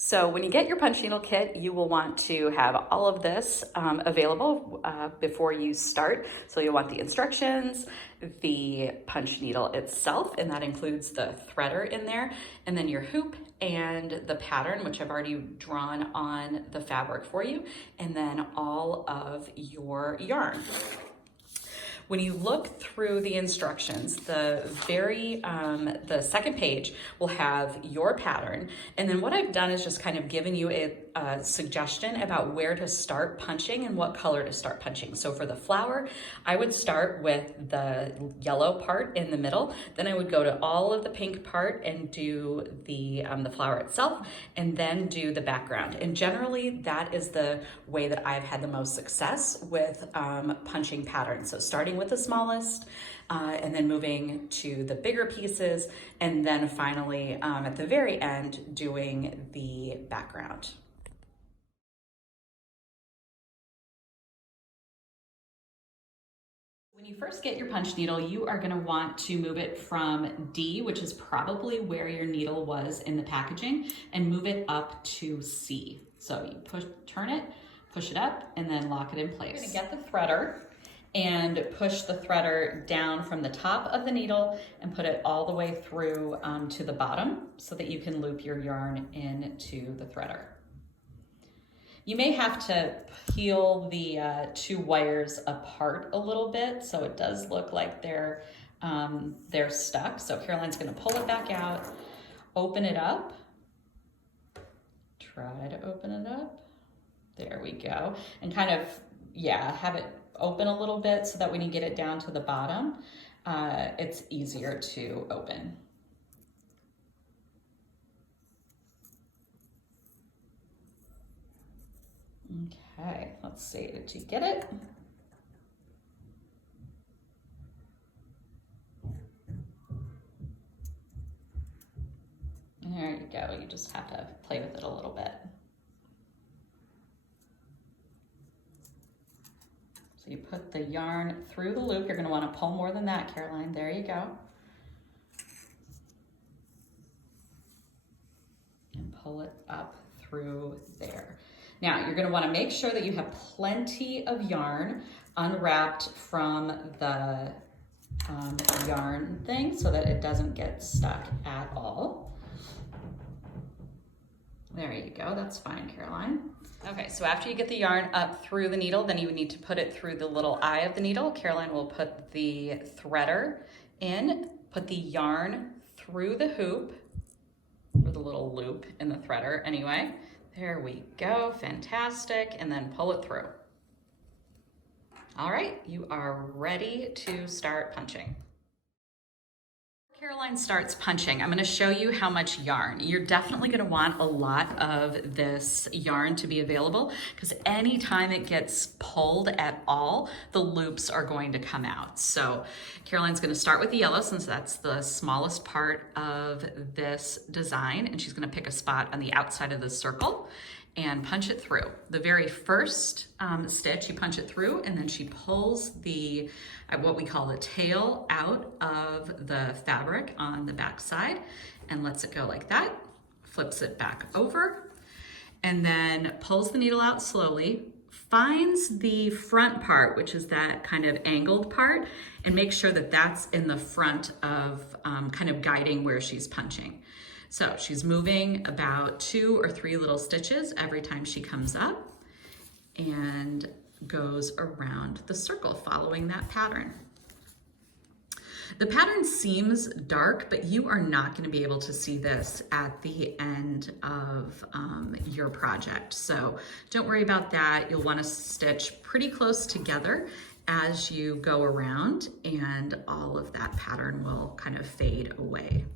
So when you get your punch needle kit, you will want to have all of this available before you start. So you'll want the instructions, the punch needle itself, and that includes the threader in there, and then your hoop and the pattern, which I've already drawn on the fabric for you, and then all of your yarn. When you look through the instructions, the second page will have your pattern. And then what I've done is just kind of given you a suggestion about where to start punching and what color to start punching. So for the flower, I would start with the yellow part in the middle. Then I would go to all of the pink part and do the flower itself, and then do the background. And generally that is the way that I've had the most success with punching patterns. So starting with the smallest, and then moving to the bigger pieces, and then finally at the very end doing the background. When you first get your punch needle, you are going to want to move it from D, which is probably where your needle was in the packaging, and move it up to C. So you turn it, push it up, and then lock it in place. You're going to get the threader and push the threader down from the top of the needle and put it all the way through to the bottom so that you can loop your yarn into the threader. You may have to peel the two wires apart a little bit, so it does look like they're stuck. So Caroline's going to pull it back out, open it up, try to open it up. There we go. And kind of, have it open a little bit so that when you get it down to the bottom, it's easier to open. Okay, let's see, did you get it? There you go, you just have to play with it a little bit. So you put the yarn through the loop. You're going to want to pull more than that, Caroline. There you go. And pull it up through there. Now you're going to want to make sure that you have plenty of yarn unwrapped from the yarn thing so that it doesn't get stuck at all. There you go, that's fine, Caroline. Okay, so after you get the yarn up through the needle, then you would need to put it through the little eye of the needle. Caroline will put the threader in, put the yarn through the hoop, or the little loop in the threader anyway. There we go, fantastic, and then pull it through. All right, you are ready to start punching. Caroline starts punching. I'm going to show you how much yarn. You're definitely going to want a lot of this yarn to be available because anytime it gets pulled at all, the loops are going to come out. So Caroline's going to start with the yellow since that's the smallest part of this design, and she's going to pick a spot on the outside of the circle and punch it through. The very first stitch, you punch it through, and then she pulls the, what we call the tail out of the fabric on the back side and lets it go like that, flips it back over, and then pulls the needle out slowly, finds the front part, which is that kind of angled part, and makes sure that that's in the front of kind of guiding where she's punching. So she's moving about 2 or 3 little stitches every time she comes up and goes around the circle following that pattern. The pattern seems dark, but you are not going to be able to see this at the end of your project. So don't worry about that. You'll want to stitch pretty close together as you go around, and all of that pattern will kind of fade away.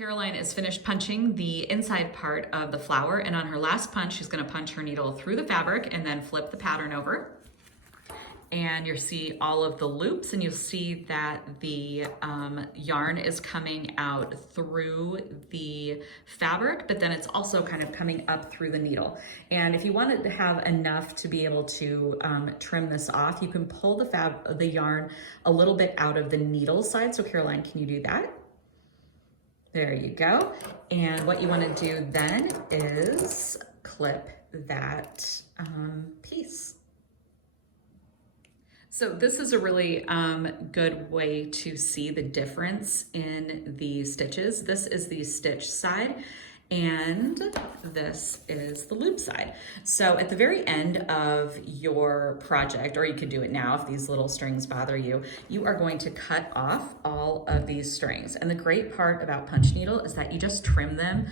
Caroline is finished punching the inside part of the flower, and on her last punch, she's gonna punch her needle through the fabric and then flip the pattern over. And you'll see all of the loops, and you'll see that the yarn is coming out through the fabric, but then it's also kind of coming up through the needle. And if you wanted to have enough to be able to trim this off, you can pull the yarn a little bit out of the needle side. So Caroline, can you do that? There you go. And what you want to do then is clip that piece. So this is a really good way to see the difference in the stitches. This is the stitch side, and this is the loop side. So at the very end of your project, or you could do it now if these little strings bother you, you are going to cut off all of these strings. And the great part about punch needle is that you just trim them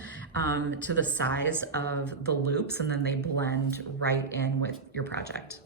to the size of the loops, and then they blend right in with your project.